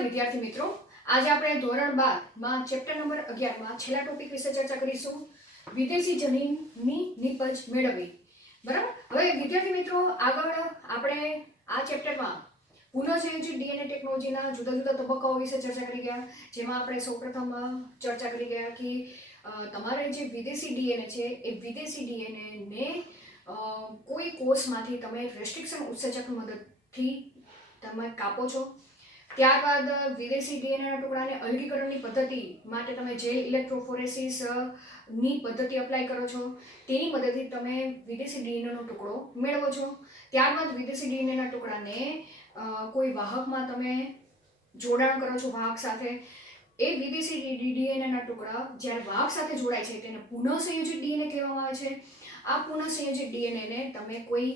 નમસ્કાર વિદ્યાર્થી મિત્રો, આજે આપણે ધોરણ 12 માં ચેપ્ટર નંબર 11 માં છેલ્લા ટોપિક વિશે ચર્ચા કરીશું, વિદેશી જનીનની નિપજ મેળવવી. બરાબર. હવે વિદ્યાર્થી મિત્રો, આગળ આપણે આ ચેપ્ટરમાં પુનઃસંયોજિત ડીએનએ ટેકનોલોજીના જુદા જુદા તબક્કાઓ વિશે ચર્ચા કરી ગયા, જેમાં આપણે સૌપ્રથમ ચર્ચા કરી ગયા કે તમારે જે વિદેશી ડીએનએ છે એ વિદેશી ડીએનએ ને કોઈ કોષમાંથી તમે રેસ્ટ્રિક્શન ઉત્સેચકની મદદથી તમે કાપો છો. ત્યારબાદ વિદેશી ડીએનએના ટુકડાને અલગીકરણની પદ્ધતિ માટે તમે જેલ ઇલેક્ટ્રોફોરેસિસ ની પદ્ધતિ અપ્લાય કરો છો. તેની મદદથી તમે વિદેશી ડીએનએનો ટુકડો મેળવો છો. ત્યારબાદ વિદેશી ડીએનએના ટુકડાને કોઈ વાહકમાં તમે જોડાણ કરો છો વાહક સાથે. એ વિદેશી ડીએનએના ટુકડા જ્યારે વાહક સાથે જોડાય છે તેને પુનઃસંયોજિત ડીએનએ કહેવામાં આવે છે. આ પુનઃસંયોજિત ડીએનએને તમે કોઈ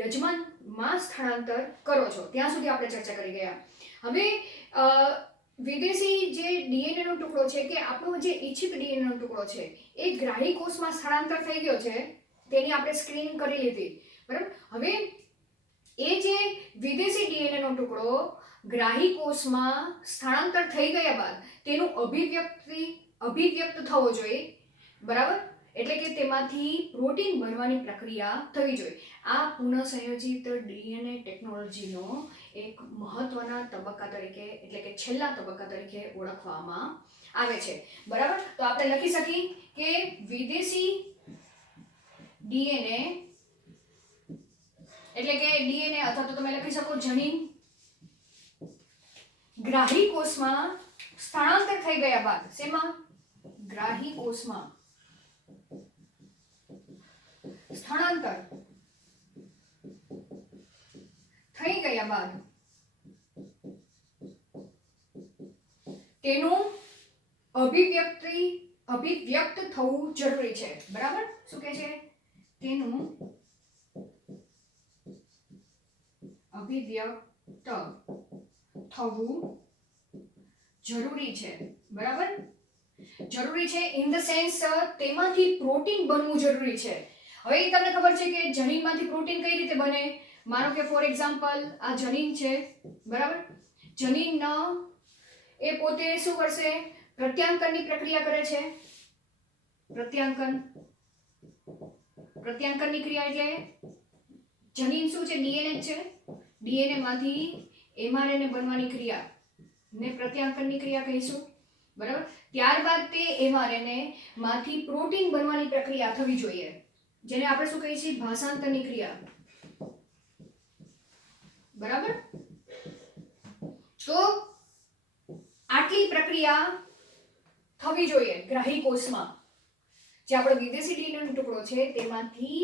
યજમાનમાં સ્થળાંતર કરો છો. ત્યાં સુધી આપણે ચર્ચા કરી ગયા. હવે વિદેશી જે ડીએનએનો ટુકડો છે કે આપણો જે ઈચ્છિત ડીએનએનો ટુકડો છે એ ગ્રાહી કોષમાં સ્થળાંતર થઈ ગયો છે, તેની આપણે સ્ક્રીનિંગ કરી લીધી. બરાબર. હવે એ જે વિદેશી ડીએનએનો ટુકડો ગ્રાહી કોષમાં સ્થળાંતર થઈ ગયા બાદ તેનું અભિવ્યક્ત થવો જોઈએ. બરાબર. એટલે કે તેમાંથી પ્રોટીન બનવાની પ્રક્રિયા થવી જોઈએ. આ પુનઃસંયોજિત ડીએનએ ટેકનોલોજીનો એક મહત્વના તબક્કા તરીકે, એટલે કે છેલ્લા તબક્કા તરીકે ઓળખવામાં આવે છે. બરાબર. તો આપણે લખી શકીએ કે વિદેશી ડીએનએ એટલે કે ડીએનએ અથવા તો તમે લખી શકો જનીન ગ્રાહી કોષમાં સ્થળાંતર થઈ ગયા બાદ, શેમાં? ગ્રાહી કોષમાં સ્થળાંતર થઈ ગયા બાદ તેનું અભિવ્યક્ત થવું જરૂરી છે. બરાબર. શું કહે છે? તેનું અભિવ્યક્ત થવું જરૂરી છે. બરાબર. જરૂરી છે ઇન ધ સેન્સ તેમાંથી પ્રોટીન બનવું જરૂરી છે. હવે તમને ખબર છે કે જનીનમાંથી પ્રોટીન કઈ રીતે બને? માનો કે ફોર એક્ઝામ્પલ આ જનીન છે. બરાબર. જનીન એ પોતે શું કરશે? પ્રત્યાંકનની પ્રક્રિયા કરે છે. પ્રત્યાંકનની ક્રિયા એટલે જનીન શું છે? ડીએનએ છે. ડીએનએ માંથી એમઆરએનએ બનવાની ક્રિયા ને પ્રત્યાંકનની ક્રિયા કહીશું. બરાબર. ત્યારબાદ તે એમઆરએનએ માંથી પ્રોટીન બનવાની પ્રક્રિયા થવી જોઈએ, જેને આપણે શું કહીએ છીએ? ભાષાંતરની ક્રિયા. બરાબર. તો આટલી પ્રક્રિયા થવી જોઈએ ગ્રાહી કોષમાં. જે આપણો વિદેશી ડીએનએનો ટુકડો છે તેમાંથી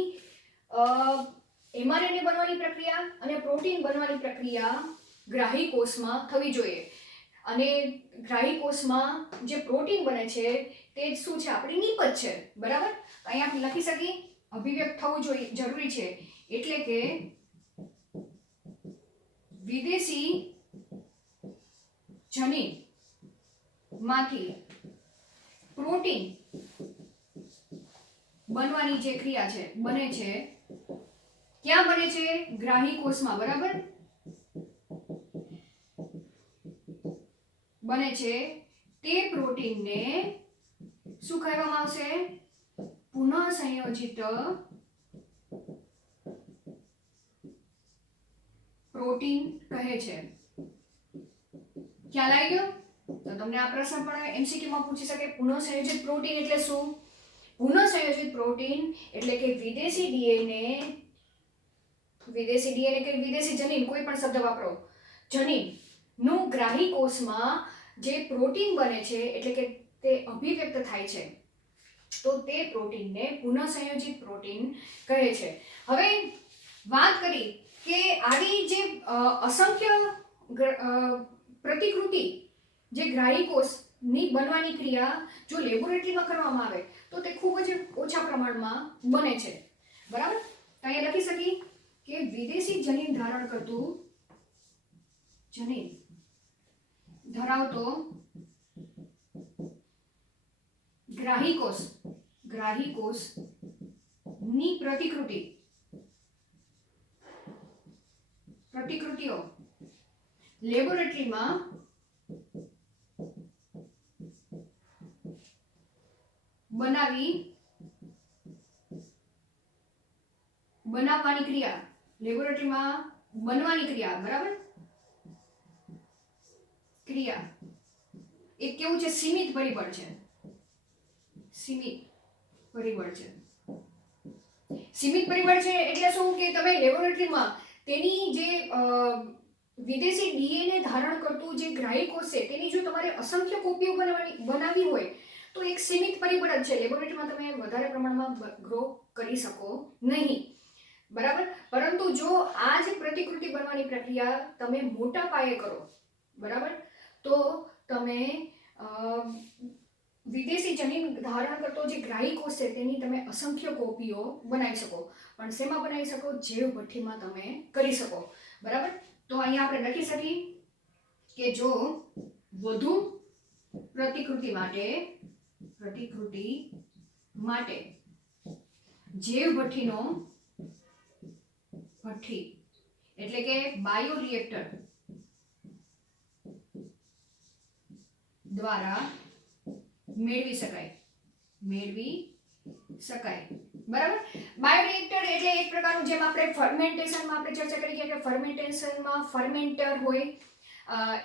એમઆરએનએ બનવાની પ્રક્રિયા અને પ્રોટીન બનવાની પ્રક્રિયા ગ્રાહી કોષમાં થવી જોઈએ. અને ગ્રાહી કોષમાં જે પ્રોટીન બને છે તે શું છે? આપણી નિપજ છે. બરાબર. અહીંયા આપણે લખી શકીએ અભિવ્યક્ત થવું જોઈએ જરૂરી છે, એટલે કે વિદેશી જનીન માંથી પ્રોટીન બનવાની જે ક્રિયા છે બને છે, ક્યાં બને છે? ગ્રાહી કોષમાં. બરાબર. બને છે. તે પ્રોટીનને શું કહેવામાં આવશે? પુનઃસંયોજિત પ્રોટીન કહે છે. ખ્યાલ આવી ગયો? તો તમને આ પ્રશ્ન પણ એમસીક્યુ માં પૂછી શકે. પુનઃસંયોજિત પ્રોટીન એટલે શું? પુનઃસંયોજિત પ્રોટીન એટલે કે વિદેશી ડીએનએ કે વિદેશી જનીન, કોઈ પણ શબ્દ વાપરો, જનીન નું ગ્રાહી કોષમાં જે પ્રોટીન બને છે એટલે કે તે અભિવ્યક્ત થાય છે, તો તે પ્રોટીનને પુનઃસંયોજિત પ્રોટીન કહે છે. હવે વાત કરી કે આવી જે અસંખ્ય પ્રતિકૃતિ જે ગ્રાહી કોષની બનવાની ક્રિયા જો લેબોરેટરીમાં કરવામાં આવે તો તે ખૂબ જ ઓછા પ્રમાણમાં બને છે. બરાબર. અહીંયા લખી શકીએ કે વિદેશી જનીન ધારણ કરતું જનીન ધરાવતો ગ્રાહી કોષની પ્રતિકૃતિઓ લેબોરેટરીમાં બનાવવાની ક્રિયા, લેબોરેટરીમાં બનવાની ક્રિયા, બરાબર, ક્રિયા એ કેવું છે? સીમિત પરિબળ છે. સીમિત પરિબળ છે. સીમિત પરિબળ છે એટલે શું કે તમે લેબોરેટરીમાં તેની જે વિદેશી ડીએનએ ધારણ કરતું જે ગ્રાહી કોષ છે તેની જો તમારે અસંખ્ય કોપીઓ બનાવવી હોય તો એક સીમિત પરિબળ જ છે. લેબોરેટરીમાં તમે વધારે પ્રમાણમાં ગ્રો કરી શકો નહીં, બરાબર. પરંતુ જો આ જે પ્રતિકૃતિ બનવાની પ્રક્રિયા તમે મોટા પાયે કરો, બરાબર, તો તમે વિદેશી જનીન ધારણ કરતો જે ગ્રાહી કોષ છે તેની તમે અસંખ્ય કોપીઓ બનાવી શકો. પણ શેમાં બનાવી શકો? જૈવ ભઠ્ઠીમાં તમે કરી શકો, બરાબર. તો અહીંયા આપણે લખી શકીએ કે જો વધુ પ્રતિકૃતિ માટે જૈવ ભઠ્ઠી એટલે કે બાયોરિએક્ટર દ્વારા મેળવી શકાય, બરાબર. બાયોરિએક્ટર એટલે એક પ્રકારનું, જેમ આપણે ફર્મેન્ટેશનમાં આપણે ચર્ચા કરી કે ફર્મેન્ટેશનમાં ફર્મેન્ટર હોય,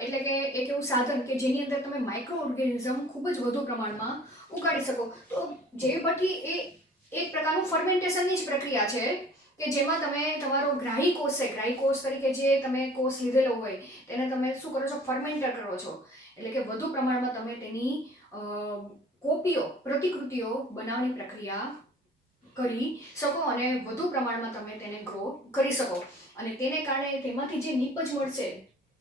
એટલે કે એક એવું સાધન કે જેની અંદર તમે માઇક્રો ઓર્ગેનિઝમ ખૂબ જ વધુ પ્રમાણમાં ઉગાડી શકો. તો જૈવ ભઠ્ઠી એ એક પ્રકારનું ફર્મેન્ટેશનની જ પ્રક્રિયા છે કે જેમાં તમે તમારો ગ્રાહી કોષ છે, ગ્રાહી કોષ તરીકે જે તમે કોષ લીધેલો હોય તેને તમે શું કરો છો? ફર્મેન્ટર કરો છો. એટલે કે વધુ પ્રમાણમાં તમે તેની કોપીઓ, પ્રતિકૃતિઓ બનાવવાની પ્રક્રિયા કરી શકો અને વધુ પ્રમાણમાં તમે તેને ગ્રો કરી શકો. અને તેને કારણે તેમાંથી જે નીપજ મળશે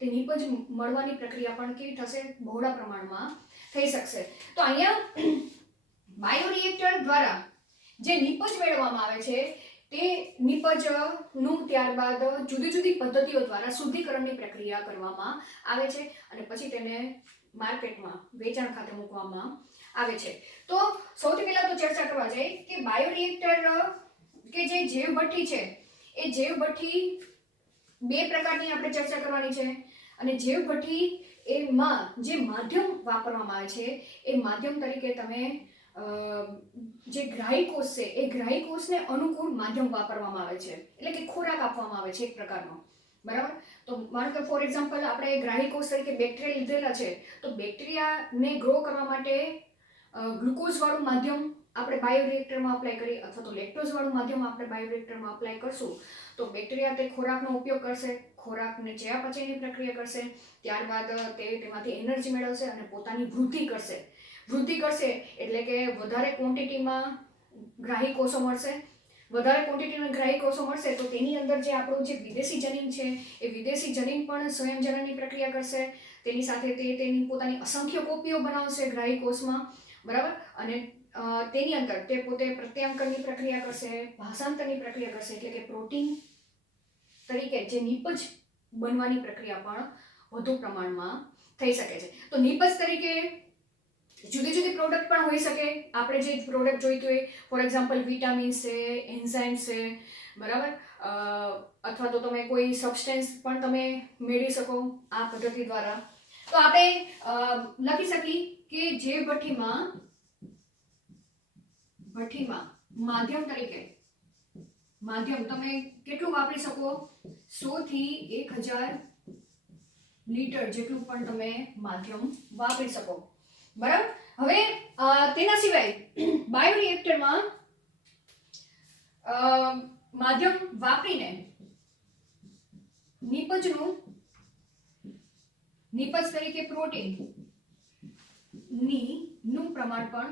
તે નીપજ મળવાની પ્રક્રિયા પણ કેવી થશે? બહોળા પ્રમાણમાં થઈ શકશે. તો અહીંયા બાયોરિએક્ટર દ્વારા જે નીપજ મેળવવામાં આવે છે તે નીપજનું ત્યારબાદ જુદી જુદી પદ્ધતિઓ દ્વારા શુદ્ધિકરણની પ્રક્રિયા કરવામાં આવે છે અને પછી તેને માર્કેટમાં વેચાણ ખાતે મૂકવામાં આવે છે. તો સૌથી પહેલા તો ચર્ચા કરવા જાય કે બાયોરિએક્ટર કે જે જૈવ ભઠ્ઠી છે એ જૈવ ભઠ્ઠી બે પ્રકારની આપણે ચર્ચા કરવાની છે. અને જૈવ ભઠ્ઠી એમાં જે માધ્યમ વાપરવામાં આવે છે એ માધ્યમ તરીકે તમે જે ગ્રાહી કોષ છે એ ગ્રાહી કોષને અનુકૂળ માધ્યમ વાપરવામાં આવે છે, એટલે કે ખોરાક આપવામાં આવે છે એક પ્રકારનો, બરાબર. તો માનો કે ફોર એક્ઝામ્પલ આપણે ગ્રાહી કોષ તરીકે બેક્ટેરિયા લીધેલા છે, તો બેક્ટેરિયાને ગ્રો કરવા માટે ગ્લુકોઝ વાળું માધ્યમ આપણે બાયોરિએક્ટરમાં અપ્લાય કરી અથવા તો લેક્ટોઝ વાળું માધ્યમ આપણે બાયોરિએક્ટરમાં અપ્લાય કરશું તો બેક્ટેરિયા તે ખોરાકનો ઉપયોગ કરશે, ખોરાકને ચયાપચયની પ્રક્રિયા કરશે, ત્યારબાદ તેમાંથી એનર્જી મેળવશે અને પોતાની વૃદ્ધિ કરશે એટલે કે વધારે ક્વોન્ટિટીમાં ગ્રાહી કોષો મળશે. વધારે ક્વોન્ટિટીમાં ગ્રાહી કોષો મળશે તો તેની અંદર જે આપણું જે વિદેશી જનીન છે એ વિદેશી જનીન પણ સ્વયંજનનની પ્રક્રિયા કરશે. તેની સાથે તેની પોતાની અસંખ્ય કોપીઓ બનાવશે ગ્રાહી કોષમાં, બરાબર. અને તેની અંદર તે પોતે પ્રત્યાંકનની પ્રક્રિયા કરશે, ભાષાંતરની પ્રક્રિયા કરશે, એટલે કે પ્રોટીન તરીકે જે નીપજ બનવાની પ્રક્રિયા પણ વધુ પ્રમાણમાં થઈ શકે છે. તો નીપજ તરીકે જુદી જુદી પ્રોડક્ટ પણ હોઈ શકે. આપણે જે પ્રોડક્ટ જોઈતું હોય, ફોર એક્ઝામ્પલ વિટામિન્સ છે, એન્ઝાઇમ્સ છે, બરાબર, અથવા તો તમે કોઈ સબસ્ટેન્સ પણ તમે મેળવી શકો આ પદ્ધતિ દ્વારા. તો આપણે લખી શકીએ કે જે ભઠ્ઠીમાં માધ્યમ તમે કેટલું વાપરી શકો? 100 થી 1000 લીટર જેટલું પણ તમે માધ્યમ વાપરી શકો, બરાબર. હવે તેના સિવાય બાયોરિએક્ટરમાં માધ્યમ વાપરીને નીપજ તરીકે પ્રોટીન નું પ્રમાણ પણ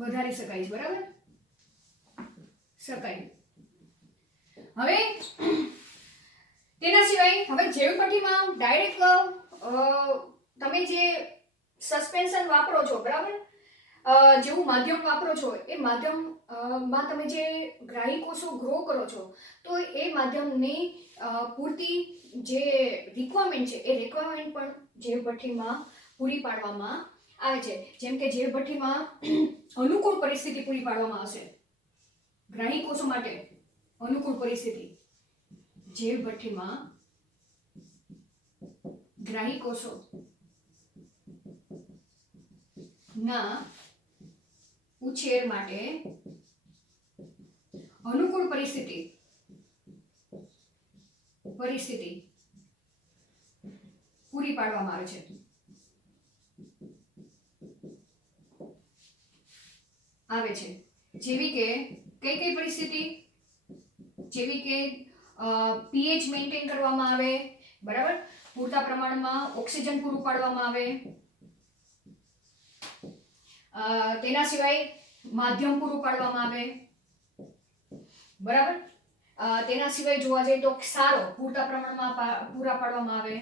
વધારી શકાય છે, બરાબર. હવે તેના સિવાય હવે જૈવ ભઠ્ઠીમાં ડાયરેક્ટ તમે જે સસ્પેન્શન વાપરો છો, બરાબર, જેવું માધ્યમ વાપરો છો એ માધ્યમમાં તમે જે ગ્રાહી કોષો ગ્રો કરો છો તો એ માધ્યમની પૂરતી જે રિક્વાયરમેન્ટ છે એ રિક્વાયરમેન્ટ પણ જૈવ ભઠ્ઠીમાં પૂરી પાડવામાં આવે છે. જેમ કે જૈવ ભઠ્ઠીમાં અનુકૂળ પરિસ્થિતિ પૂરી પાડવામાં આવશે ગ્રાહી કોષો માટે. અનુકૂળ પરિસ્થિતિ જૈવ ભઠ્ઠીમાં ગ્રાહી કોષો ના ઉછેર માટે અનુકૂળ પરિસ્થિતિ પૂરી પાડવામાં આવે છે. જેવી કે કઈ પરિસ્થિતિ? જેવી કે પીએચ મેન્ટેન કરવામાં આવે, બરાબર, પૂરતા પ્રમાણમાં ઓક્સિજન પૂરું પાડવામાં આવે, તેના સિવાય માધ્યમ પૂરું પાડવામાં આવે, બરાબર, તેના સિવાય જોવા જઈએ તો ક્ષારો પૂરતા પ્રમાણમાં પૂરા પાડવામાં આવે.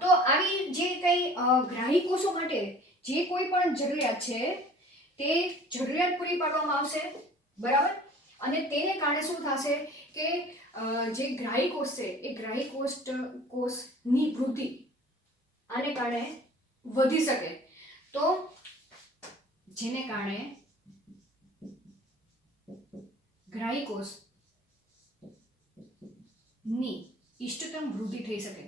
તો આવી જે કઈ ગ્રાહી કોષો માટે જે કોઈ પણ જરૂરિયાત છે તે જરૂરિયાત પૂરી પાડવામાં આવશે, બરાબર. અને તેને કારણે શું થશે કે જે ગ્રાહી કોષ છે એ ગ્રાહી કોષની વૃદ્ધિ આને કારણે વધી શકે. તો જેને કારણે ગ્રાહી કોષની ઇષ્ટતમ વૃદ્ધિ થઈ શકે.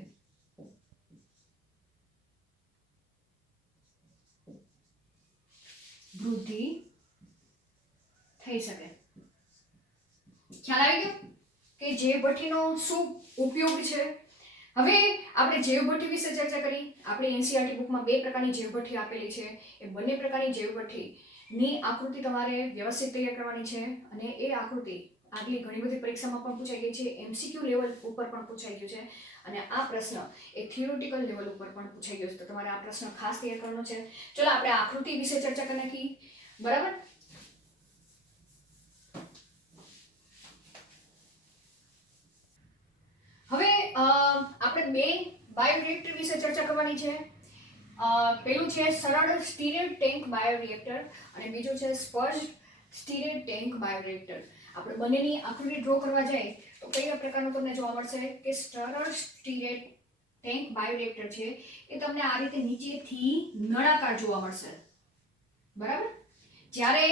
ખ્યાલ આવી ગયો કે જૈવભઠ્ઠીનો શું ઉપયોગ છે? હવે આપણે જૈવભઠ્ઠી વિશે ચર્ચા કરી. આપણે એનસીઈઆરટી બુકમાં 2 પ્રકારની જૈવભઠ્ઠી આપેલી છે. એ બંને પ્રકારની જૈવભઠ્ઠીની આકૃતિ તમારે વ્યવસ્થિત તૈયાર કરવાની છે. અને એ આકૃતિ આગલી ઘણી બધી પરીક્ષામાં પણ પૂછાઈ ગઈ છે, એમસીક્યુ લેવલ ઉપર પણ પૂછાઈ ગયું છે, અને આ પ્રશ્ન એ થિયોરિટિકલ લેવલ ઉપર પણ પૂછાઈ ગયો છે. તો તમારે આ પ્રશ્ન ખાસ તૈયાર કરવાનો છે. ચલો આપણે આકૃતિ વિશે ચર્ચા કરી નાખી, બરાબર. હવે આપણે 2 બાયોરિએક્ટર વિશે ચર્ચા કરવાની છે. પહેલું છે સરળ સ્ટીરેડ ટેન્ક બાયોરિએક્ટર અને બીજું છે સ્પર્જ સ્ટીરેડ ટેન્ક બાયોરિએક્ટર. આપણે બંનેની આકૃતિ ડ્રો કરવા જાય તો કયા પ્રકારનું તમને જોવા મળશે કે સરળ સ્ટીરેડ ટેન્ક બાયોરિએક્ટર છે એ તમને આ રીતે નીચેથી નળાકાર જોવા મળશે, બરાબર. જ્યારે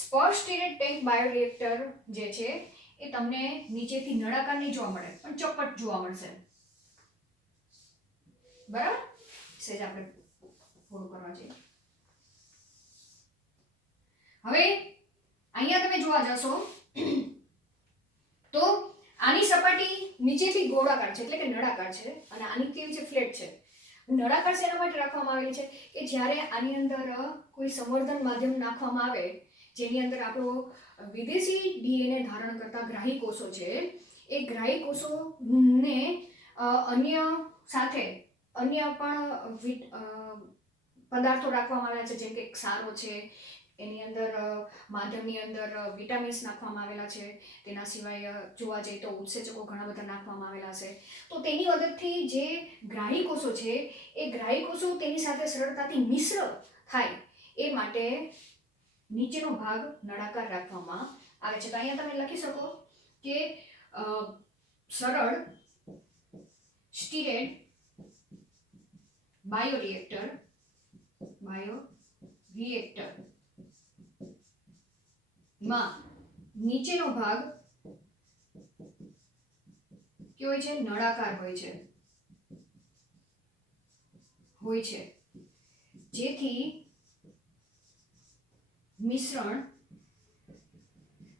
સ્પર્જ સ્ટીરેડ ટેન્ક બાયોરિએક્ટર જે છે એ તમને નીચેથી નળાકાર નહીં જોવા મળે પણ ચોપટ જોવા મળશે, બરાબર. સેજ આપણે પૂરું કરવા જઈએ. હવે અહીંયા તમે જોવા જશો તો આની સપાટી નીચેથી ગોળાકાર છે એટલે કે નળાકાર છે, અને આની કેવી છે? ફ્લેટ છે. નળાકાર શેના માટે રાખવામાં આવેલી છે કે જ્યારે આની અંદર કોઈ સંવર્ધન માધ્યમ નાખવામાં આવે જેની અંદર આપણો વિદેશી ડીએનએ ધારણ કરતા ગ્રાહી કોષો છે, એ ગ્રાહી કોષોને અન્ય પણ પદાર્થો રાખવામાં આવ્યા છે, જેમ કે ક્ષારો છે, એની અંદર માધ્યમની અંદર વિટામિન્સ નાખવામાં આવેલા છે, તેના સિવાય જોવા જઈએ તો ઉત્સેચકો ઘણા બધા નાખવામાં આવેલા છે. તો તેની મદદથી જે ગ્રાહી કોષો છે એ ગ્રાહી કોષો તેની સાથે સરળતાથી મિશ્ર થાય એ માટે નીચેનો ભાગ નળાકાર રાખવામાં આવે છે. તો અહીંયા તમે લખી શકો કે સરળ સ્ટીરેડ બાયોરિએક્ટર માં નીચેનો ભાગ કેવો હોય છે? નળાકાર હોય છે, જેથી મિશ્રણ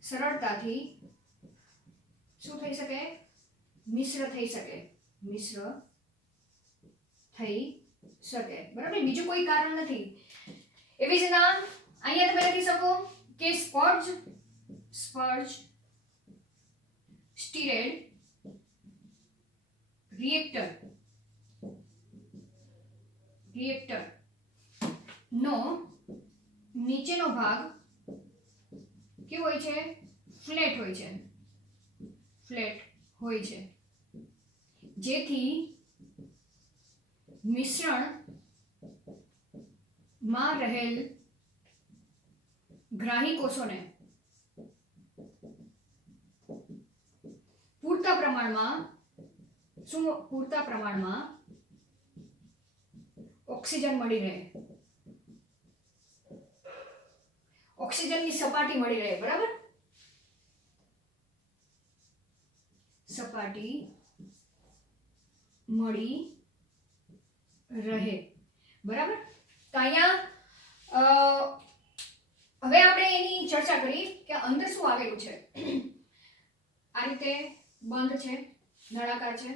સરળતાથી શું થઈ શકે? મિશ્ર થઈ શકે, બરાબર. બીજું કોઈ કારણ નથી. એવી જ રીતના અહીંયા તમે લખી શકો કે સ્પર્જ સ્ટીરેડ રિએક્ટર નો નીચેનો ભાગ કેવો હોય છે? ફ્લેટ હોય છે, જેથી મિશ્રણમાં રહેલ ગ્રાહી કોષોને પૂરતા પ્રમાણમાં ઓક્સિજન મળી રહે, ઓક્સિજનની સપાટી મળી રહે, બરાબર. સપાટી મળી રહે, બરાબર. તો અહીંયા હવે આપણે એની ચર્ચા કરી કે અંદર શું આવેલું છે. આ રીતે બંધ છે, નળાકાર છે.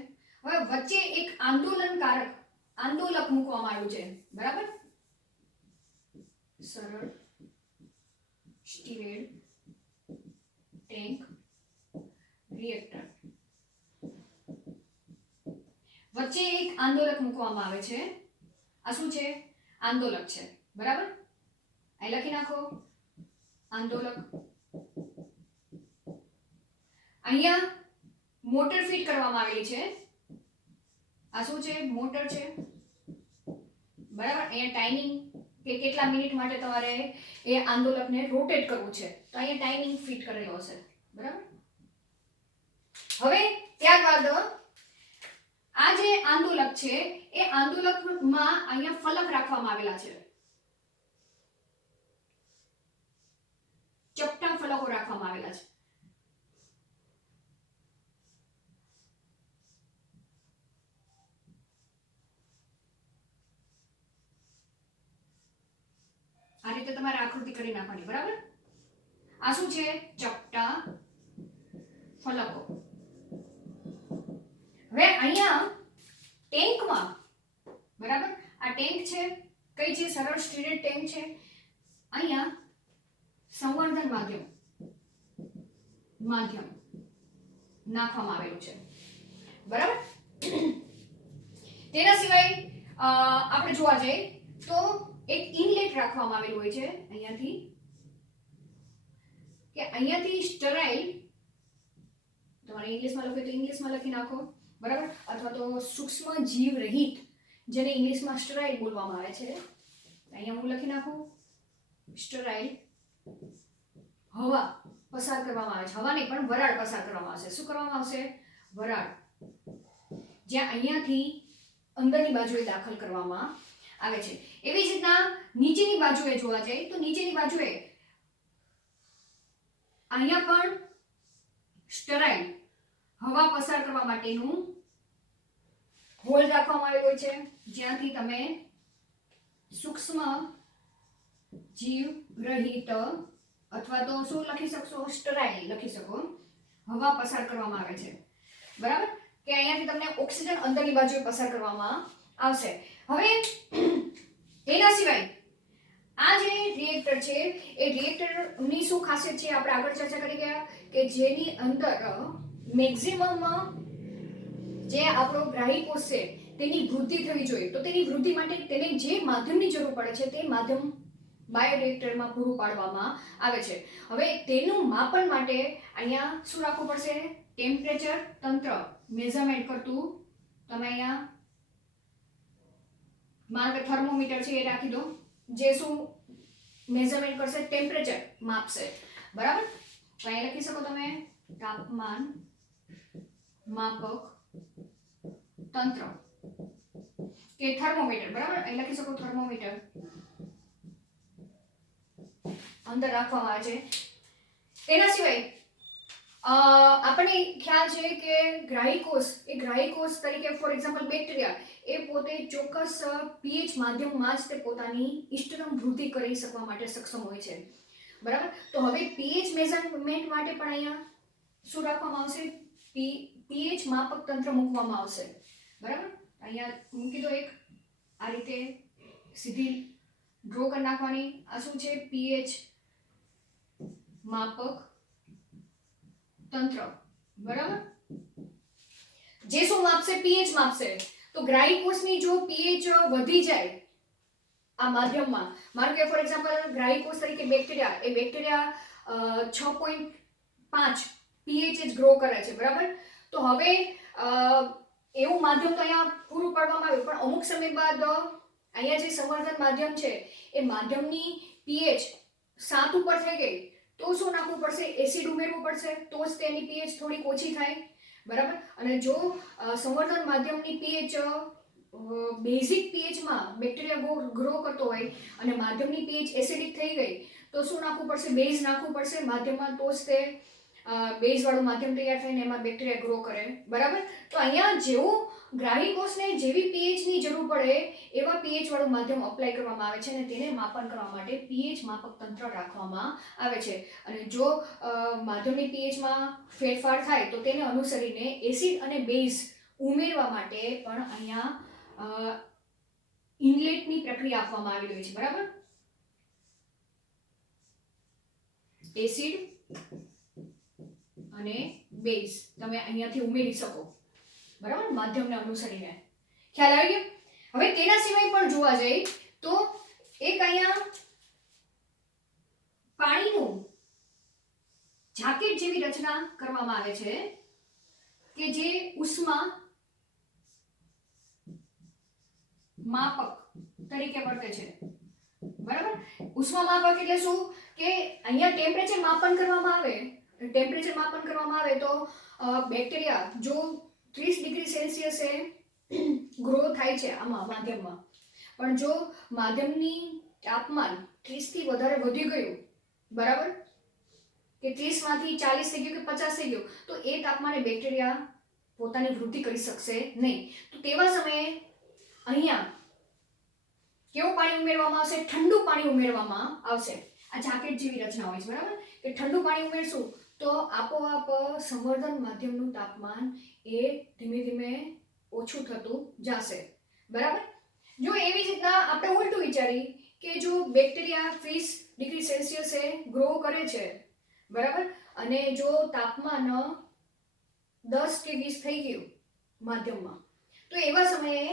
હવે વચ્ચે એક આંદોલક મૂકવામાં આવ્યું છે, બરાબર. સરળ સ્ટીરેડ ટેન્ક રિએક્ટર વચ્ચે એક આંદોલક મૂકવામાં આવે છે. આ શું છે? આંદોલક છે, બરાબર. અહીં લખી નાખો આંદોલક. અહીંયા મોટર ફિટ કરવામાં આવેલી છે. આ શું છે? મોટર છે, બરાબર. અહીંયા ટાઈમિંગ કે કેટલા મિનિટ માટે તમારે એ આંદોલકને રોટેટ કરવું છે, તો અહીંયા ટાઈમિંગ ફિટ કરેલો હશે, બરાબર. હવે ત્યારબાદ આ જે આંદોલક છે એ આંદોલકમાં અહીંયા ફલક રાખવામાં આવેલા છે. ચપટા ફલકો રાખવામાં આવેલા છે. આ રીતે તમારે આકૃતિ કરી નાખવાની, બરાબર. આ શું છે? ચપટા ફલકો. હવે અહીંયા ટેન્કમાં, બરાબર, આ ટેન્ક છે. કઈ છે? સરળ સ્ટીરેડ ટેન્ક છે. અહીંયા સંવર્ધન માધ્યમ નાખવામાં આવેલું છે, બરાબર. તેના સિવાય આપણે જોવા જઈએ તો એક ઇનલેટ રાખવામાં આવેલું હોય છે અહીંયાથી સ્ટરાઇલ, તમારે ઇંગ્લિશમાં લખો તો ઇંગ્લિશમાં લખી નાખો, બરાબર. અથવા તો સૂક્ષ્મ જીવ રહિત, જેને ઇંગ્લિશમાં સ્ટરાઇલ બોલવામાં આવે છે, અહીંયા હું લખી નાખું સ્ટરાઇલ. હવા પસાર કરવામાં આવે છે, હવા નહીં પણ વરાળ પસાર કરવામાં આવશે. શું કરવામાં આવશે? વરાળ, જ્યાં અહીંયાથી અંદરની બાજુએ દાખલ કરવામાં આવે છે. એવી જ રીતના નીચેની બાજુએ જોવા જાય તો નીચેની બાજુએ અહીંયા પણ સ્ટરાઇલ, હવા પસાર કરવા માટેનું હોલ રાખવામાં આવેલો છે, જ્યાંથી તમે સૂક્ષ્મ જીવ રહિત અથવા તો શું લખી શકશો? સ્ટરાઇલ લખી શકો. હવા પસાર કરવામાં આવે છે, બરાબર. કે અહીંયાથી તમને ઓક્સિજન અંદરની બાજુએ પસાર કરવામાં આવશે. હવે એના સિવાય આ જે રિએક્ટર છે એ રિએક્ટરની શું ખાસિયત છે આપણે આગળ ચર્ચા કરી ગયા કે જેની અંદર મેક્સિમમ જે આપણો ગ્રાહી કોષ છે તેની વૃદ્ધિ થવી જોઈએ. તો તેની વૃદ્ધિ માટે તેને જે માધ્યમની જરૂર પડે છે તે માધ્યમ બાયોરિએક્ટરમાં પૂરું પાડવામાં આવે છે. હવે તેનું માપન માટે અહીંયા શું રાખવું પડશે? ટેમ્પરેચર તંત્ર મેઝરમેન્ટ કરતું તમે અહીંયા માનો કે થર્મોમીટર છે એ રાખી દો, જે શું મેઝરમેન્ટ કરશે? ટેમ્પરેચર માપશે, બરાબર. તો અહીં લખી શકો તમે તાપમાન માપક તંત્ર કે થર્મોમીટર, બરાબર. અહીં લખી શકો થર્મોમીટર અંદર રાખવામાં આવે છે. તેના સિવાય આપણને ખ્યાલ છે કે ગ્રાહી કોષ તરીકે ફોર એક્ઝામ્પલ બેક્ટેરિયા એ પોતે ચોક્કસ પીએચ માધ્યમમાં જ તે પોતાની ઇષ્ટતમ વૃદ્ધિ કરી શકવા માટે સક્ષમ હોય છે, બરાબર. તો હવે પીએચ મેઝરમેન્ટ માટે પણ અહીંયા શું રાખવામાં આવશે? પીએચ માપક તંત્ર મૂકવામાં આવશે, બરાબર. અહીંયા મૂકી દો એક આ રીતે સીધી ડ્રો કરી નાખવાની. આ શું છે? પીએચ માપક તંત્ર, બરાબર. જે શું માપશે? પીએચ માપશે. તો ગ્રાહી કોષની જો પીએચ વધી જાય આ માધ્યમમાં, માનો કે ફોર એક્ઝામ્પલ ગ્રાહી કોષ તરીકે બેક્ટેરિયા, એ બેક્ટેરિયા 6.5 પીએચ જ ગ્રો કરે છે, બરાબર. તો હવે એવું માધ્યમ તો અહીંયા પૂરું પાડવામાં આવ્યું, પણ અમુક સમય બાદ અહીંયા જે સંવર્ધન માધ્યમ છે એ માધ્યમની પીએચ 7 ઉપર થઈ ગઈ તો શું નાખવું પડશે? એસિડ ઉમેરવું પડશે, તો જ તેની પીએચ થોડીક ઓછી થાય, બરાબર. અને જો સંવર્ધન માધ્યમની પીએચ બેઝિક પીએચમાં બેક્ટેરિયા ગ્રો કરતો હોય અને માધ્યમની પીએચ એસિડિક થઈ ગઈ તો શું નાખવું પડશે? બેઝ નાખવું પડશે માધ્યમમાં, તો જ તે બેઝ વાળું માધ્યમ તૈયાર થઈને એમાં બેક્ટેરિયા ગ્રો કરે, બરાબર. તો અહીંયા જેવું ગ્રાહી કોષને જેવી pH ની જરૂર પડે એવા pH વાળું માધ્યમ અપ્લાય કરવામાં આવે છે અને તેને માપન કરવા માટે pH માપક તંત્ર રાખવામાં આવે છે. અને જો માધ્યમની pH માં ફેરફાર થાય તો તેને અનુસરીને એસિડ અને બેઝ ઉમેરવા માટે પણ અહીંયા ઇનલેટની પ્રક્રિયા આપવામાં આવેલી હોય છે. બરાબર, એસિડ અને બેઝ તમે અહીંયાથી ઉમેરી શકો. બરાબર, માધ્યમને અનુસરીને. ખ્યાલ આવી ગયો? હવે તેના સિવાય પણ જોવા જઈએ તો એક અહીંયા પાણીનું જાકેટ જેવી રચના કરવામાં આવે છે કે જે ઉષ્મા માપક તરીકે વર્તે છે. બરાબર, ઉષ્મા માપક એટલે શું કે અહીંયા ટેમ્પરેચર માપન કરવામાં આવે. ટેમ્પરેચર માપન કરવામાં આવે તો બેક્ટેરિયા જો 30 ડિગ્રી સેલ્સિયસે ગ્રો થાય છે આમાં માધ્યમમાં, પણ જો માધ્યમની તાપમાન 30 થી વધારે વધી ગયું, બરાબર, કે 30 માંથી 40 થઈ ગયું કે 50 થઈ ગયું, તો એ તાપમાને બેક્ટેરિયા પોતાની વૃદ્ધિ કરી શકશે નહીં. તો તેવા સમયે અહીંયા કેવું પાણી ઉમેરવામાં આવશે? ઠંડુ પાણી ઉમેરવામાં આવશે. આ જાકેટ જેવી રચના હોય છે. બરાબર, કે ઠંડુ પાણી ઉમેરશું તો આપોઆપ સંવર્ધન માધ્યમનું તાપમાન એ ધીમે ધીમે ઓછું થતું જશે. બરાબર, જો એવી જ રીતના આપણે ઉલટું વિચારી કે જો બેક્ટેરિયા 30 ડિગ્રી સેલ્સિયસે ગ્રો કરે છે, બરાબર, અને જો તાપમાન 10 કે 20 થઈ ગયું માધ્યમમાં, તો એવા સમયે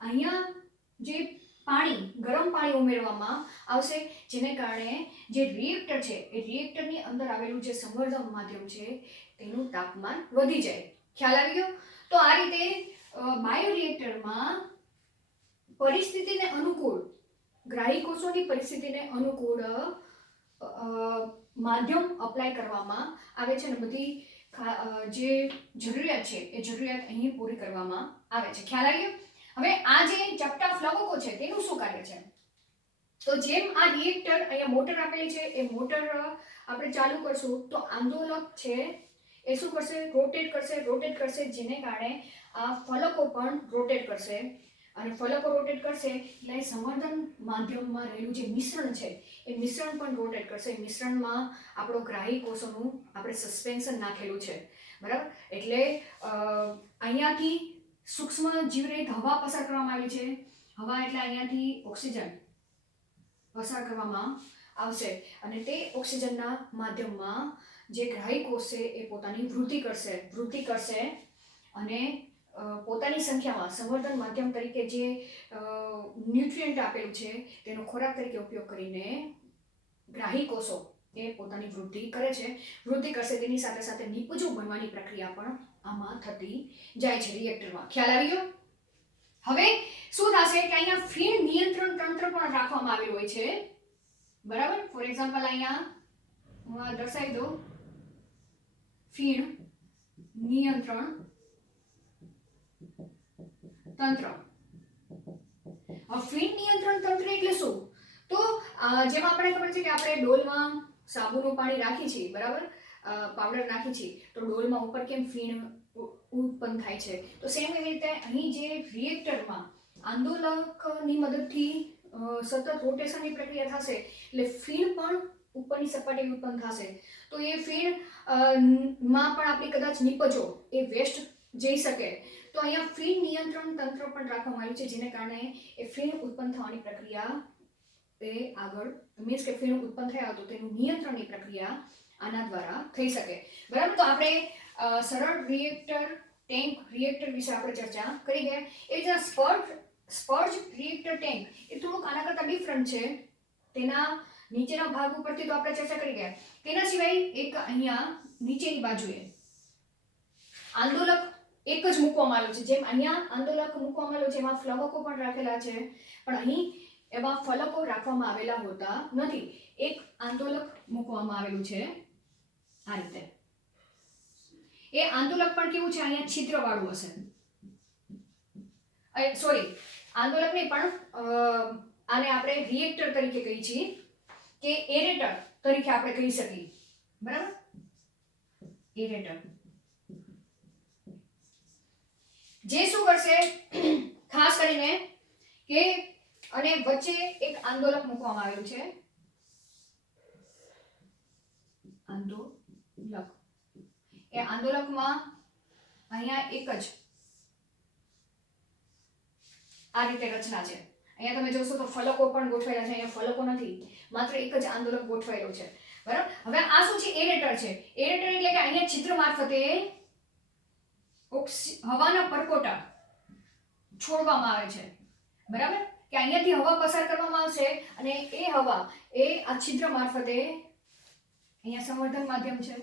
અહીંયા જે ગરમ પાણી ઉમેરવામાં આવશે, જેને કારણે જે રિએક્ટર છે એ રિએક્ટરની અંદર આવેલું જે સંવર્ધન માધ્યમ છે તેનું તાપમાન વધી જાય. ખ્યાલ આવી ગયો? તો આ રીતે બાયોરિએક્ટરમાં પરિસ્થિતિને અનુકૂળ, ગ્રાહી કોષોની પરિસ્થિતિને અનુકૂળ માધ્યમ અપ્લાય કરવામાં આવે છે અને બધી જે જરૂરિયાત છે એ જરૂરિયાત અહીં પૂરી કરવામાં આવે છે. ખ્યાલ આવી ગયો? હવે આ જે ચપટા ફ્લવકો છે તેનું શું કાર્ય છે? તો જેમ આ રિએક્ટર અહીંયા મોટર આપેલી છે, એ મોટર આપણે ચાલુ કરશું તો આંદોલક છે એ શું કરશે? રોટેટ કરશે, જેને કારણે આ ફલકો પણ રોટેટ કરશે. અને ફલકો રોટેટ કરશે એટલે સંવર્ધન માધ્યમમાં રહેલું જે મિશ્રણ છે એ મિશ્રણ પણ રોટેટ કરશે. મિશ્રણમાં આપણો ગ્રાહી કોષોનું આપણે સસ્પેન્શન નાખેલું છે. બરાબર, એટલે અહીંયાથી સૂક્ષ્મ જીવરહિત હવા પસાર કરવામાં આવી છે. હવા એટલે અહીંયાથી ઓક્સિજન પસાર કરવામાં આવશે અને તે ઓક્સિજનના માધ્યમમાં જે ગ્રાહી કોષ છે એ પોતાની વૃદ્ધિ કરશે અને પોતાની સંખ્યામાં સંવર્ધન માધ્યમ તરીકે જે ન્યુટ્રિયન્ટ આપેલું છે તેનો ખોરાક તરીકે ઉપયોગ કરીને ગ્રાહી કોષો એ પોતાની વૃદ્ધિ કરે છે. વૃદ્ધિ કરશે તેની સાથે સાથે નિપજો બનવાની પ્રક્રિયા પણ આમાં થતી જાય છે રિએક્ટરમાં. ખ્યાલ આવી ગયો? હવે શું થશે કે અહીંયા ફીણ નિયંત્રણ તંત્ર પણ રાખવામાં આવેલું હોય છે. બરાબર, ફોર એક્ઝામ્પલ અહીંયા હું દર્શાવી દઉં, ફીણ નિયંત્રણ તંત્ર. ફીણ નિયંત્રણ તંત્ર એટલે શું? તો જેમાં આપણે ખબર છે કે આપણે ડોલમાં સાબુનું પાણી રાખી છીએ, બરાબર, પાવડર નાખી છીએ, તો ડોલમાં ઉપર કેમ ફીણ ઉત્પન્ન થાય છે, તો સેમ એવી રીતે અહીં જે રિએક્ટરમાં આંદોલકની મદદથી સતત રોટેશનની પ્રક્રિયા થશે એટલે ફીણ પણ ઉપરની સપાટી ઉત્પન્ન થશે. તો એ ફીણ માં પણ આપણી કદાચ નિપજો એ વેસ્ટ જઈ શકે, તો અહીંયા ફીણ નિયંત્રણ તંત્ર પણ રાખવામાં આવ્યું છે, જેને કારણે એ ફીણ ઉત્પન્ન થવાની પ્રક્રિયા એ આગળ મીન્સ કે ફીણ ઉત્પન્ન થયા તો તેનું નિયંત્રણની પ્રક્રિયા આના દ્વારા થઈ શકે. બરાબર, તો આપણે સરળ રિએક્ટર, ટેન્ક રિએક્ટર વિશે આપણે ચર્ચા કરી ગયા. એ જે સ્પર્જ રિએક્ટર ટેન્ક એ થોડુંક આના કરતાં ડિફરન્ટ છે. તેના નીચેના ભાગ ઉપરથી તો આપણે ચર્ચા કરી ગયા. તેના સિવાય એક અહીંયા નીચેની બાજુએ આંદોલક એક જ મૂકવામાં આવ્યું છે. જેમ અહીંયા આંદોલક મૂકવામાં આવ્યું છે એમાં ફ્લવકો પણ રાખેલા છે, પણ અહીં એમાં ફલકો રાખવામાં આવેલા હોતા નથી. એક આંદોલક મૂકવામાં આવેલું છે આ રીતે. એ આંદોલક પણ કેવું છે? અહીંયા છિદ્ર વાળું હશે. સોરી, આંદોલક નહીં, પણ આને આપણે રિએક્ટર તરીકે કહી છીએ કે એરેટર તરીકે આપણે કહી શકીએ. બરાબર, એરેટર. જે શું કરશે ખાસ કરીને કે અને વચ્ચે એક આંદોલક મૂકવામાં આવેલું છે, આંદોલક. એ આંદોલકમાં અહીંયા એક જ આ રીતે રચના છે. અહીંયા તમે જોશો તો ફલકો પણ ગોઠવાયેલા છે, અહીંયા ફલકો નથી, માત્ર એક જ આંદોલક ગોઠવાયેલું છે. બરાબર. હવે આ શું છે? એરેટર છે. એરેટર એટલે કે અહીંયા છિદ્ર મારફતે હવાના પરપોટા છોડવામાં આવે છે. બરાબર, કે અહીંયાથી હવા પસાર કરવામાં આવશે અને એ હવા એ આ છિદ્ર મારફતે અહીંયા સંવર્ધન માધ્યમ છે,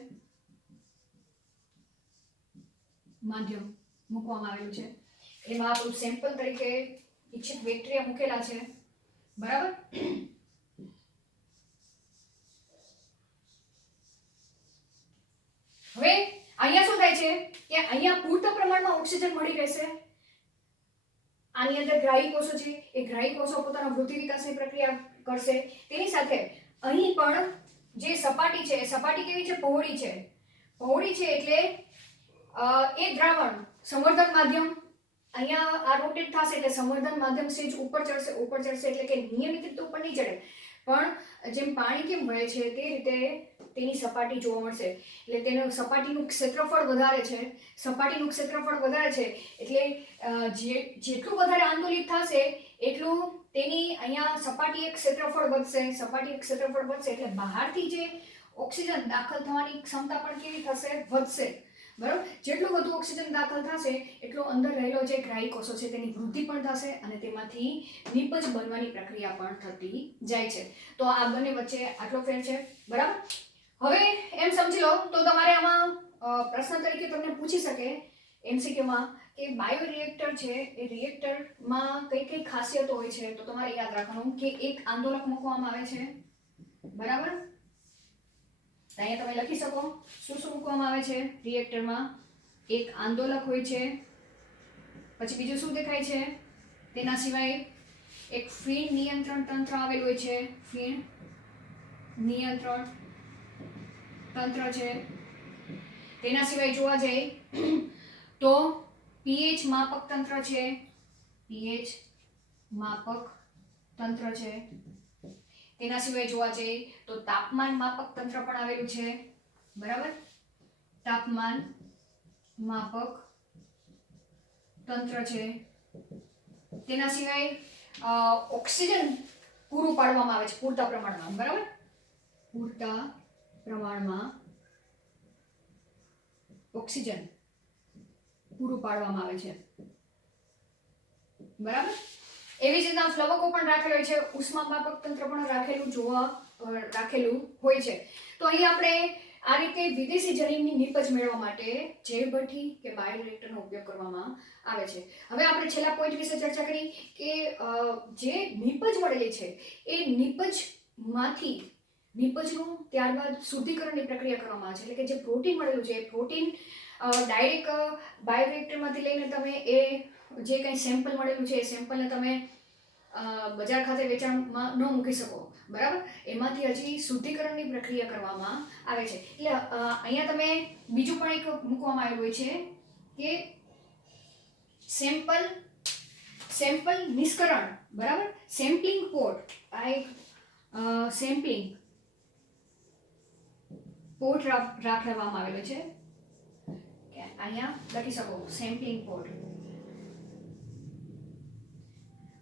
માધ્યમ મૂકવામાં આવેલું છે. એમાં આપણું સેમ્પલ તરીકે ઇચ્છિત બેક્ટેરિયા મૂકેલા છે. બરાબર. હવે અહીંયા શું થાય છે કે અહીંયા પૂરતા પ્રમાણમાં ઓક્સિજન મળી રહેશે. આની અંદર ગ્રાહી કોષો છે, એ ગ્રાહી કોષો પોતાના વૃદ્ધિ વિકાસની પ્રક્રિયા કરશે. તેની સાથે અહીં પણ જે સપાટી છે એ સપાટી કેવી છે? પહોળી છે. પહોળી છે એટલે એ દ્રાવણ સંવર્ધન માધ્યમ અહીંયા આ રોટેટ થશે એટલે સંવર્ધન માધ્યમ સેજ ઉપર ચડશે એટલે કે નિયમિત રીતે ઉપર નહીં ચડે, પણ જેમ પાણી કેમ વહે છે તે રીતે તેની સપાટી જોવા મળશે. એટલે તેનું સપાટીનું ક્ષેત્રફળ વધારે છે. સપાટીનું ક્ષેત્રફળ વધારે છે એટલે જેટલું વધારે આંદોલિત થશે એટલું તેની અહીંયા સપાટી એક ક્ષેત્રફળ વધશે. સપાટી એક ક્ષેત્રફળ વધશે એટલે બહારથી જે ઓક્સિજન દાખલ થવાની ક્ષમતા પણ કેવી થશે? વધશે. બરાબર. જેટલું વધુ ઓક્સિજન દાખલ થશે એટલો અંદર રહેલો જે ગ્રાહી કોષો છે તેની વૃદ્ધિ પણ થશે અને તેમાંથી નિપજ બનવાની પ્રક્રિયા પણ થતી જાય છે. તો આ બંને વચ્ચે આટલો ફેર છે. બરાબર. હવે એમ સમજી લો તો તમારે આમાં પ્રશ્ન તરીકે તમને પૂછી શકે એમસીક્યુમાં કે બાયો રિએક્ટર છે એ રિએક્ટરમાં કઈ કઈ ખાસિયતો હોય છે. તો તમારે યાદ રાખવાનું કે એક આંદોલક મૂકવામાં આવે છે. બરાબર. અહીંયા તમે લખી શકો શું શું મૂકવામાં આવે છે રિએક્ટરમાં. એક આંદોલક હોય છે, પછી બીજું શું દેખાય છે? તેના સિવાય એક ફીણ નિયંત્રણ તંત્ર આવેલું હોય છે. ફીણ નિયંત્રણ તંત્ર છે. તેના સિવાય જોવા જઈએ તો પીએચ માપક તંત્ર છે. પીએચ માપક તંત્ર છે. તેના સિવાય જોવા જઈએ તો તાપમાન માપક તંત્ર પણ આવેલું છે. બરાબર. તાપમાન માપક તંત્ર છે. તેના સિવાય ઓક્સિજન પૂરું પાડવામાં આવે છે પૂરતા પ્રમાણમાં. બરાબર. પૂરતા પ્રમાણમાં ઓક્સિજન પૂરું પાડવામાં આવે છે. બરાબર. એવી જ રીતના ફ્લવકો પણ રાખેલો હોય છે. ઉષ્મા માપક તંત્ર પણ રાખેલું હોય છે. તો અહીં આપણે આ રીતે વિદેશી જનીનની નિપજ મેળવવા માટે જૈવભઠ્ઠી કે બાયોરિએક્ટરનો ઉપયોગ કરવામાં આવે છે. હવે આપણે છેલ્લા પોઈન્ટ વિશે ચર્ચા કરી કે જે નિપજ મળેલી છે એ નિપજનું ત્યારબાદ શુદ્ધિકરણની પ્રક્રિયા કરવામાં આવે છે. એટલે કે જે પ્રોટીન મળેલું છે એ પ્રોટીન ડાયરેક્ટ બાયોરિએક્ટરમાંથી લઈને તમે એ જે કંઈ સેમ્પલ મળેલું છે એ સેમ્પલને તમે બજાર ખાતે વેચાણમાં ન મૂકી શકો. બરાબર. એમાંથી હજી શુદ્ધિકરણની પ્રક્રિયા કરવામાં આવે છે. એટલે અહીંયા તમે બીજું પણ એક મૂકવામાં આવેલું હોય છે કે સેમ્પલ નિષ્કરણ. બરાબર. Sampling pot. આ એક સેમ્પલિંગ પોટ રાખવામાં આવેલો છે. અહીંયા લખી શકો સેમ્પલિંગ પોટ.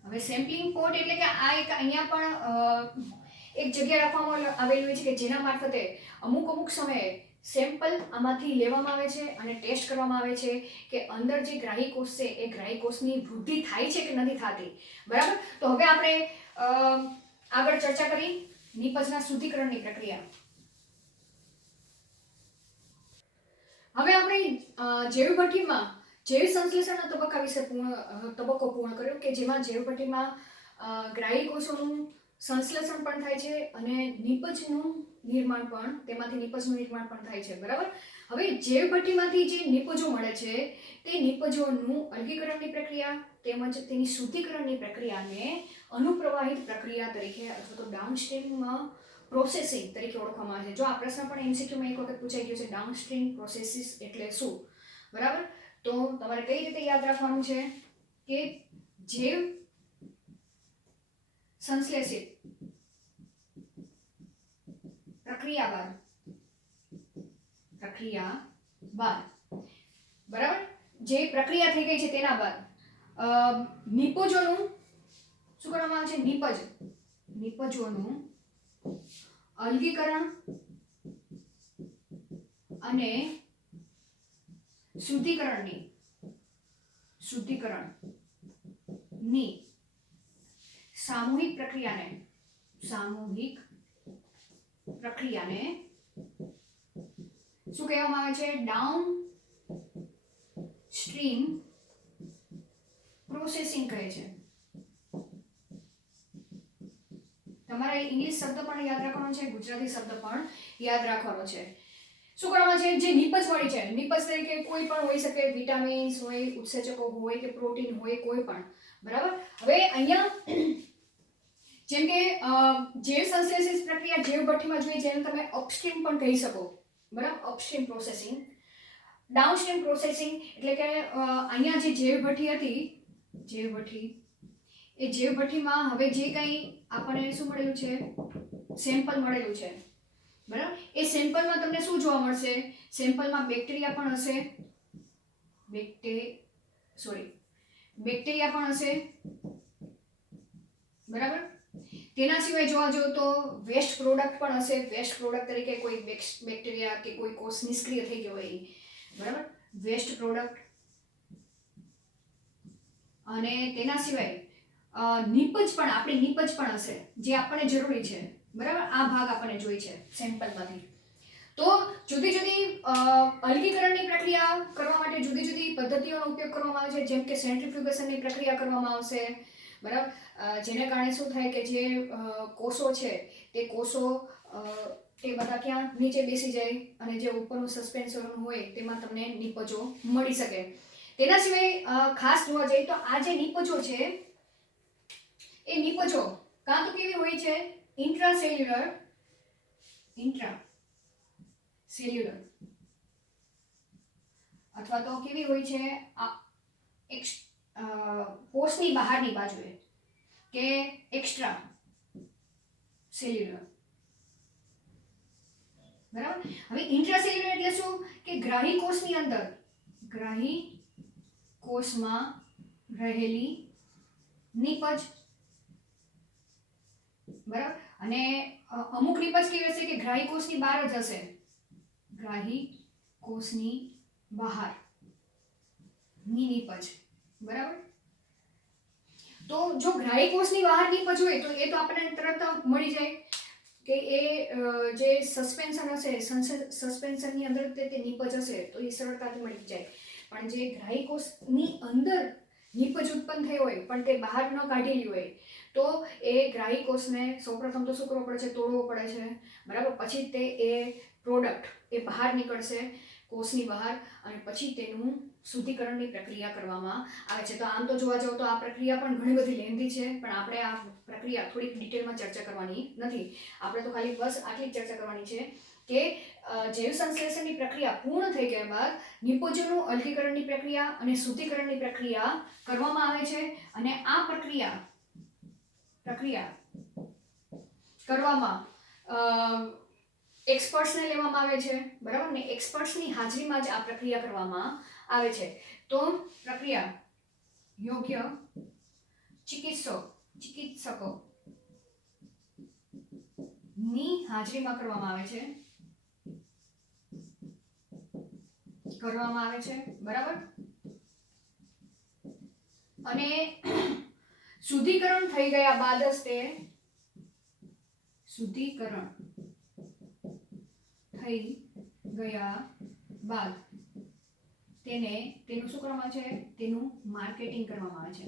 હવે સેમ્પલિંગ પોટ એટલે કે આ એક અહીંયા પણ એક જગ્યા રાખવામાં આવેલી હોય છે કે જેના મારફતે અમુક સમયે સેમ્પલ આમાંથી લેવામાં આવે છે અને ટેસ્ટ કરવામાં આવે છે કે અંદર જે ગ્રાહી કોષ છે એ ગ્રાહી કોષની વૃદ્ધિ થાય છે કે નથી થતી. બરાબર. તો હવે આપણે આગળ ચર્ચા કરી નિપજના શુદ્ધિકરણની પ્રક્રિયા. હવે આપણે જૈવભઠ્ઠીમાં જૈવ સંશ્લેષણના તબક્કા વિશે તબક્કો પૂર્ણ કર્યો કે જેમાં જૈવભઠ્ઠીમાં ગ્રાહી કોષોનું સંશ્લેષણ પણ થાય છે અને નિપજનું નિર્માણ પણ થાય છે. બરાબર. હવે જૈવભઠ્ઠીમાંથી જે નિપજો મળે છે તે નિપજોનું અલગીકરણની પ્રક્રિયા તેમજ તેની શુદ્ધિકરણની પ્રક્રિયાને અનુપ્રવાહિત પ્રક્રિયા તરીકે અથવા તો ડાઉનસ્ટ્રીમમાં પ્રોસેસિંગ તરીકે ઓળખવામાં આવે છે. જો આ પ્રશ્ન પણ એમસીક્યુમાં એક વખત પૂછાઈ ગયો છે ડાઉનસ્ટ્રીમ પ્રોસેસિસ એટલે શું. બરાબર. તો તમારે કઈ રીતે યાદ રાખવાનું છે કે જૈવ સંશ્લેષિત પ્રક્રિયા બાદ બરાબર, જે પ્રક્રિયા થઈ ગઈ છે તેના બાદ નિપજોનું શું કરવામાં આવે છે? નિપજોનું અલગીકરણ અને શુદ્ધિકરણની સામૂહિક પ્રક્રિયાને શું કહેવામાં આવે છે? ડાઉન સ્ટ્રીમ પ્રોસેસિંગ કહે છે. તમારે ઇંગ્લિશ શબ્દ પણ યાદ રાખવાનો છે, ગુજરાતી શબ્દ પણ યાદ રાખવાનો છે. શું કરવાનું છે? જે નિપજ મળી છે, નિપજ તરીકે કોઈ પણ હોઈ શકે, વિટામિન્સ હોય, ઉત્સેચકો હોય કે પ્રોટીન હોય, કોઈ પણ. બરાબર. હવે અહીંયા જેમ કે જૈવ સંશ્લેષિત પ્રક્રિયા જૈવ ભઠ્ઠીમાં જોઈએ, જેને તમે અપસ્ટ્રીમ પણ કહી શકો. બરાબર, અપસ્ટ્રીમ પ્રોસેસિંગ. ડાઉનસ્ટ્રીમ પ્રોસેસિંગ એટલે કે અહીંયા જે જૈવ ભઠ્ઠી હતી, એ જૈવ ભઠ્ઠીમાં હવે જે કંઈ આપણને શું મળેલું છે? સેમ્પલ મળેલું છે. બરાબર, એ સેમ્પલમાં તમને શું જોવા મળશે? સેમ્પલમાં બેક્ટેરિયા પણ હશે, બેક્ટેરિયા પણ હશે. બરાબર. તેના સિવાય જોવા જાવ તો વેસ્ટ પ્રોડક્ટ પણ હશે. વેસ્ટ પ્રોડક્ટ તરીકે કોઈ બેક્ટેરિયા કે કોઈ કોષ નિષ્ક્રિય થઈ ગયો હોય, બરાબર, વેસ્ટ પ્રોડક્ટ. અને તેના સિવાય નિપજ પણ હશે, જે આપણને જરૂરી છે. બરાબર, આ ભાગ આપણને જોઈ છે સેમ્પલમાંથી. તો જુદી જુદી અલગીકરણની પ્રક્રિયા કરવા માટે જુદી જુદી પદ્ધતિઓનો ઉપયોગ કરવામાં આવે છે, જેમ કે સેન્ટ્રીફ્યુગેશનની પ્રક્રિયા કરવામાં આવશે. બરાબર, જેને કારણે શું થાય કે જે કોષો છે તે કોષો એ બધા ક્યાં નીચે બેસી જાય અને જે ઉપરનું સસ્પેન્શન હોય તેમાં તમને નિપજો મળી શકે. તેના સિવાય ખાસ જોવા જઈએ તો આ જે નિપજો છે એ નિપજો કાં તો કેવી હોય છે? ઇન્ટ્રાસેલ્યુલર અથવા તો કેવી હોય છે? કોષની બહારની બાજુએ કે એક્સ્ટ્રા સેલ્યુલર. બરાબર. હવે ઇન્ટ્રાસેલ્યુલર એટલે શું? કે ગ્રાહી કોષમાં રહેલી નિપજ. બરાબર. અને અમુક નિપજ કેવી હશે કે ગ્રાહી કોષની બહાર જ હશે, ગ્રાહી કોષની બહારની નિપજ. બરાબર. તો જો ગ્રાહી કોષની બહાર નિપજ હોય તો એ તો આપણને તરત મળી જાય કે એ જે સસ્પેન્શન હશે, સસ્પેન્શનની અંદર તે નિપજ હશે તો એ સરળતાથી મળી જાય. પણ જે ગ્રાહી કોષની અંદર નિપજ ઉત્પન્ન થઈ હોય પણ તે બહાર ન કાઢેલી હોય તો એ ગ્રાહી કોષને સૌપ્રથમ તો શું કરવો પડે છે? તોડવો પડે છે. બરાબર. પછી તે એ પ્રોડક્ટ એ બહાર નીકળશે કોષની બહાર, અને પછી તેનું શુદ્ધિકરણની પ્રક્રિયા કરવામાં આવે છે. તો આમ તો જોવા જાવ તો આ પ્રક્રિયા પણ ઘણી બધી લેન્ધી છે, પણ આપણે આ પ્રક્રિયા થોડીક ડિટેલમાં ચર્ચા કરવાની નથી. આપણે તો ખાલી બસ આટલી જ ચર્ચા કરવાની છે કે જૈવ સંશ્લેષણની પ્રક્રિયા પૂર્ણ થઈ ગયા બાદ નિપજોનું અલગીકરણની પ્રક્રિયા અને શુદ્ધિકરણની પ્રક્રિયા કરવામાં આવે છે. અને આ પ્રક્રિયા કરવામાં એક્સપર્ટ્સને લેવામાં આવે છે. બરાબર ને? એક્સપર્ટ્સની હાજરીમાં જ આ પ્રક્રિયા કરવામાં આવે છે. તો પ્રક્રિયા યોગ્ય ચિકિત્સકોની હાજરીમાં કરવામાં આવે છે. બરાબર. અને શુદ્ધિકરણ થઈ ગયા બાદ જ તેનું શું કરવામાં આવે છે? તેનું માર્કેટિંગ કરવામાં આવે છે.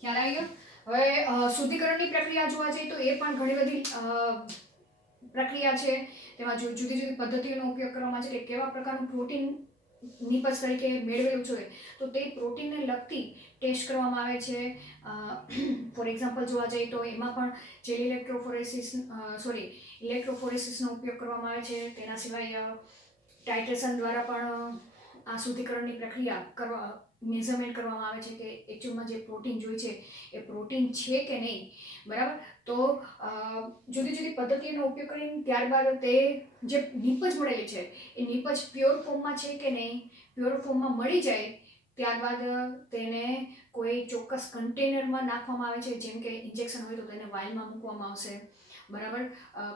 ખ્યાલ આવી ગયો? હવે શુદ્ધિકરણની પ્રક્રિયા જોવા જઈએ તો એ પણ ઘણી બધી પ્રક્રિયા છે. તેમાં જુદી જુદી પદ્ધતિઓનો ઉપયોગ કરવામાં આવે છે કે કેવા પ્રકારનું પ્રોટીન નિપજ તરીકે મેળવેલું છે તો તે પ્રોટીનને લગતી ટેસ્ટ કરવામાં આવે છે. ફોર એક્ઝામ્પલ જોવા જઈએ તો એમાં પણ જેલ ઇલેક્ટ્રોફોરેસિસનો ઉપયોગ કરવામાં આવે છે. તેના સિવાય ટાઇટ્રેશન દ્વારા પણ આ શુદ્ધિકરણની પ્રક્રિયા કરવા મેઝરમેન્ટ કરવામાં આવે છે કે એકચ્યુઅલમાં જે પ્રોટીન જોઈએ છે એ પ્રોટીન છે કે નહીં, બરાબર. તો જુદી જુદી પદ્ધતિનો ઉપયોગ કરીને ત્યારબાદ તે જે નીપજ મળેલી છે એ નીપજ પ્યોર ફોર્મમાં છે કે નહીં, પ્યોર ફોર્મમાં મળી જાય ત્યારબાદ તેને કોઈ ચોક્કસ કન્ટેનરમાં નાખવામાં આવે છે. જેમ કે ઇન્જેક્શન હોય તો તેને વાઇલમાં મૂકવામાં આવશે, બરાબર.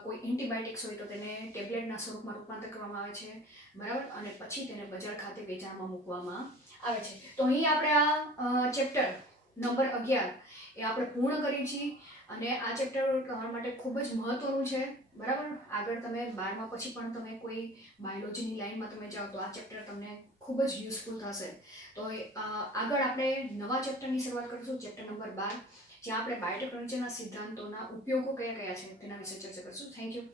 કોઈ એન્ટીબાયોટિક્સ હોય તો તેને ટેબ્લેટના સ્વરૂપમાં રૂપાંતર કરવામાં આવે છે, બરાબર. અને પછી તેને બજાર ખાતે વેચાણમાં મૂકવામાં આવે છે. તો અહીં આપણે આ ચેપ્ટર નંબર 11 એ આપણે પૂર્ણ કરી છીએ અને આ ચેપ્ટર તમારા માટે ખૂબ જ મહત્વનું છે, બરાબર. આગળ તમે 12મા પછી પણ તમે કોઈ બાયોલોજીની લાઈનમાં તમે જાઓ તો આ ચેપ્ટર તમને ખૂબ જ યુઝફુલ થશે. તો આગળ આપણે નવા ચેપ્ટરની શરૂઆત કરીશું, ચેપ્ટર નંબર 12, જ્યાં આપણે બાયોટેકનોલોજીના સિદ્ધાંતોના ઉપયોગો કયા કયા છે તેના વિશે ચર્ચા કરીશું. Thank you.